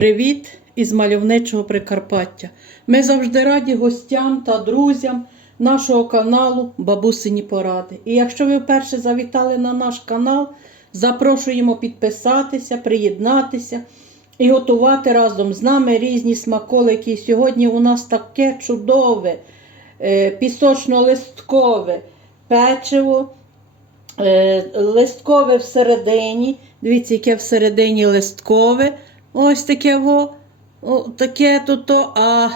Привіт із мальовничого Прикарпаття. Ми завжди раді гостям та друзям нашого каналу Бабусині Поради. І якщо ви вперше завітали на наш канал, запрошуємо підписатися, приєднатися і готувати разом з нами різні смаколики. І Сьогодні у нас таке чудове е, пісочно-листкове печиво. Е, листкове всередині. Дивіться, яке всередині листкове. Ось таке во. О, таке тут, а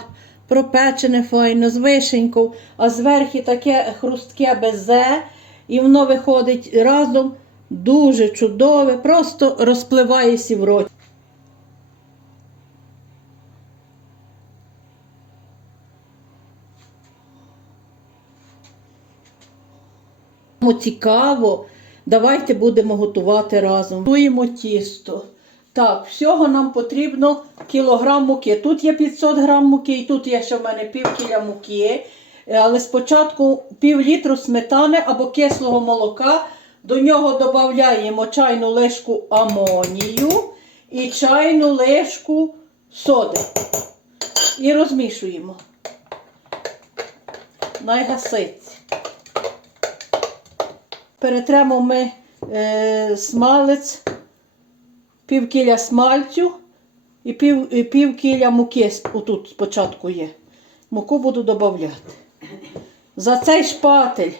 пропечене файно, з вишенькою, а зверху таке хрустке безе. І воно виходить разом дуже чудове, просто розпливається в роті. Цікаво, давайте будемо готувати разом. Готуємо тісто. Так, всього нам потрібно кілограм муки. Тут є 500 грам муки, і тут є ще в мене пів кіля муки. Е, Але спочатку пів літру сметани або кислого молока. До нього додаємо чайну лишку амонію і чайну лишку соди. І розмішуємо. Найгаситься. Перетремо ми е, смалець, пів кіля смальцю і пів, і пів кіля муки отут спочатку є. Муку буду додати. За цей шпатель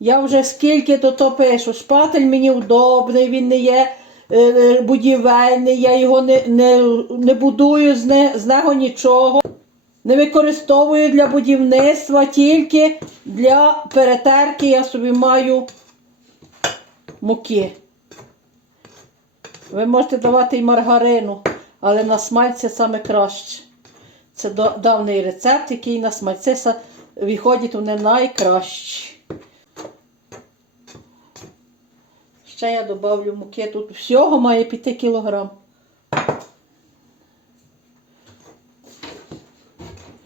я вже скільки то то пишу. Шпатель мені удобний, він не є е, е, будівельний, я його не, не, не будую з, не, з нього нічого. Не використовую для будівництва, тільки для перетерки я собі маю муки. Ви можете давати і маргарину, але на смальці саме краще. Це давній рецепт, який на смальці са- виходять вони найкращі. Ще я додавлю муки. Тут всього має піти кілограм.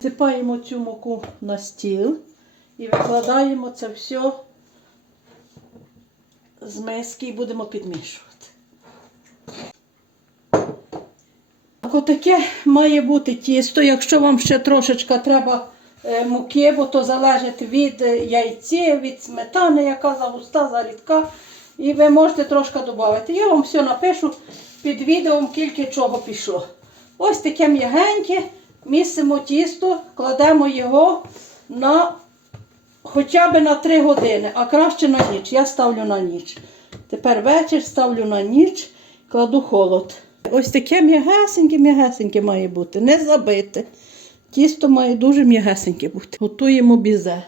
Сипаємо цю муку на стіл і викладаємо це все з миски і будемо підмішувати. Так, Отаке має бути тісто. Якщо вам ще трошечка треба е, муки, бо то залежить від е, яйця, від сметани, яка загуста, зарідка. І ви можете трошки додати. Я вам все напишу під відео, скільки чого пішло. Ось таке м'ягеньке, місимо тісто, кладемо його на хоча б на 3 години, а краще на ніч. Я ставлю на ніч. Тепер вечір ставлю на ніч, кладу холод. Ось таке м'ягесеньке, м'ягесеньке має бути, не забите. Тісто має дуже м'ягесеньке бути. Готуємо бізе.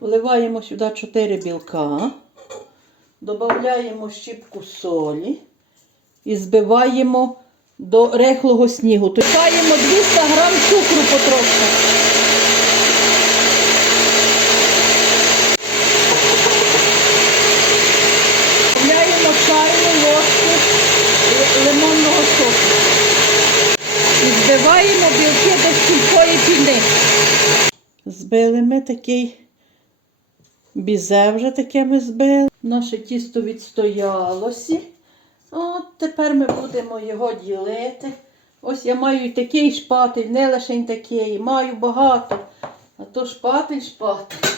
Вливаємо сюди 4 білка, додаємо щіпку солі і збиваємо до рехлого снігу. Тикаємо 200 грам цукру потрошку. Додаємо чайну ложку л- лимонного соку. І збиваємо білки до сухої піни. Збили ми такий бізе вже таке ми збили. Наше тісто відстоялося. От тепер ми будемо його ділити. Ось я маю і такий шпатель, не лише такий, маю багато. А то шпатель, шпатель.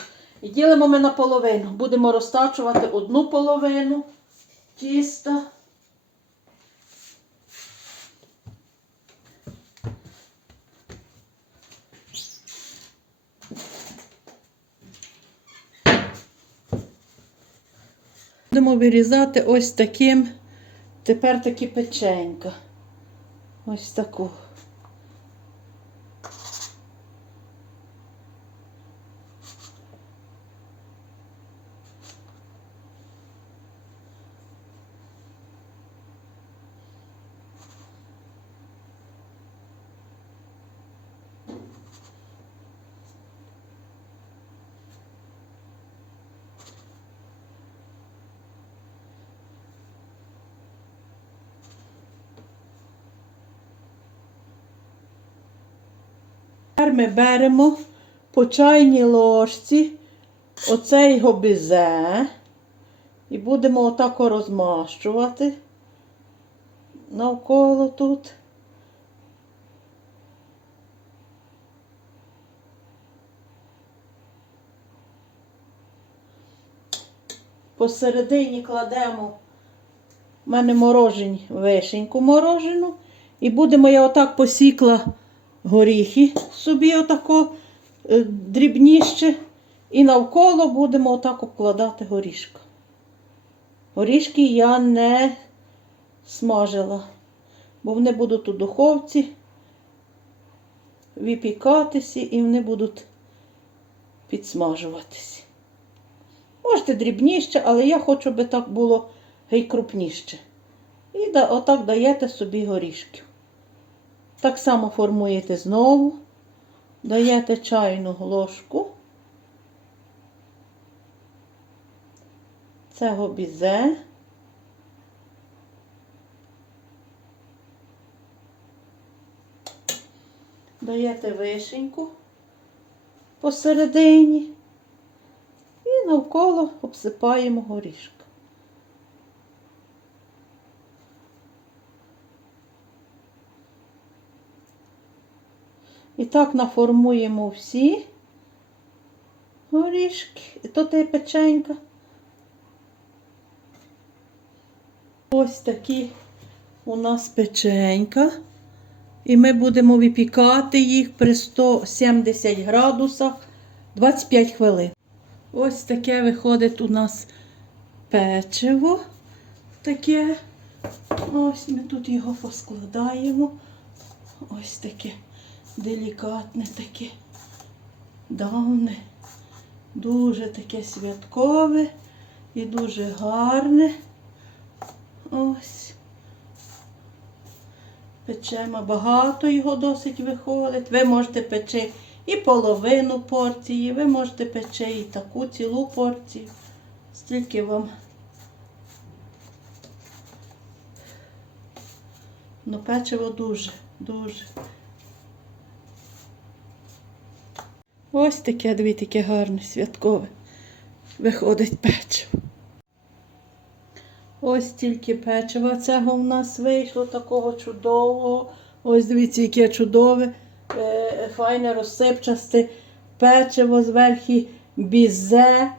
І ділимо ми на половину. Будемо розтачувати одну половину тіста. Будемо вирізати ось таким, тепер такі печенька. Ось таку. Тепер ми беремо по чайній ложці оцей гобізе і будемо отако розмащувати навколо тут. Посередині кладемо в мене морожень, вишеньку морожену. І будемо я отак посікла горіхи собі отако е, дрібніше. І навколо будемо отак обкладати горішка. Горішки я не смажила, бо вони будуть у духовці випікатися і вони будуть підсмажуватися. Можете дрібніше, але я хочу, би так було гей крупніше. І отак даєте собі горішків. Так само формуєте знову, даєте чайну ложку. Цього бізе. Даєте вишеньку посередині і навколо обсипаємо горішка. І так наформуємо всі горішки. І тут є печенька. Ось такі у нас печенька. І ми будемо випікати їх при 170 градусах 25 хвилин. Ось таке виходить у нас печиво. Таке. Ось ми тут його поскладаємо. Ось таке делікатне таке. Давне. Дуже таке святкове і дуже гарне. Ось. Печемо багато його досить виходить. Ви можете печи і половину порції, ви можете печи і таку цілу порцію. Стільки вам. Ну, печиво дуже, дуже. Ось таке, дивіться, таке гарне, святкове. Виходить печиво. Ось тільки печива цього в нас вийшло, такого чудового. Ось дивіться, яке чудове, е, файне розсипчасте печиво зверху бізе.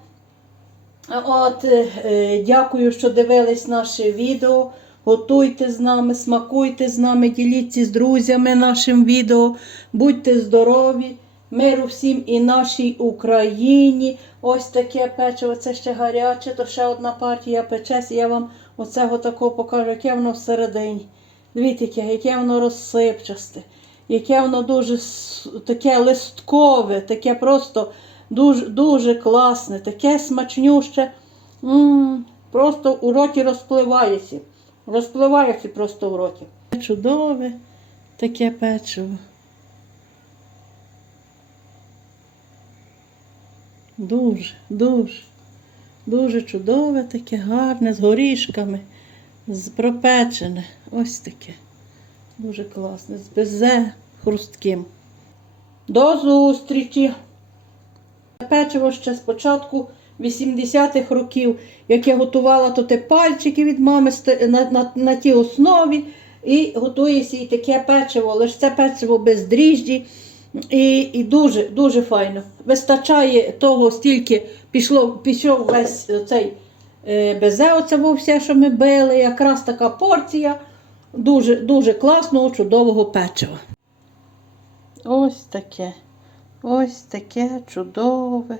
От, е, е, дякую, що дивились наше відео. Готуйте з нами, смакуйте з нами, діліться з друзями нашим відео. Будьте здорові, миру всім і нашій Україні. Ось таке печиво, це ще гаряче, то ще одна партія печеться. Я вам оцього такого покажу, яке воно всередині. Дивіться, яке, воно розсипчасте, яке воно дуже таке листкове, таке просто дуже, дуже класне, таке смачнюще. м просто у роті розпливається. Розпливається просто в роті. Чудове таке печиво. Дуже, дуже, дуже чудове, таке гарне, з горішками, з пропечене. Ось таке. Дуже класне, з безе хрустким. До зустрічі! Печиво ще спочатку 80-х років, як я готувала то те пальчики від мами на, на, на тій основі. І готується і таке печиво, лише це печиво без дріжджі. І, і дуже, дуже файно. Вистачає того, стільки пішло, пішов весь цей е, безе, оце все, що ми били. Якраз така порція дуже, дуже класного, чудового печива. Ось таке. Ось таке чудове.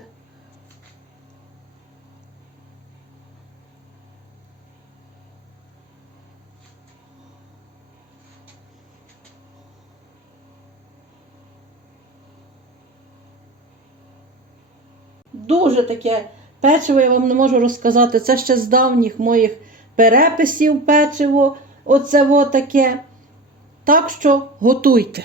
Дуже таке печиво, я вам не можу розказати. Це ще з давніх моїх переписів печиво. Оце таке. Так що готуйте.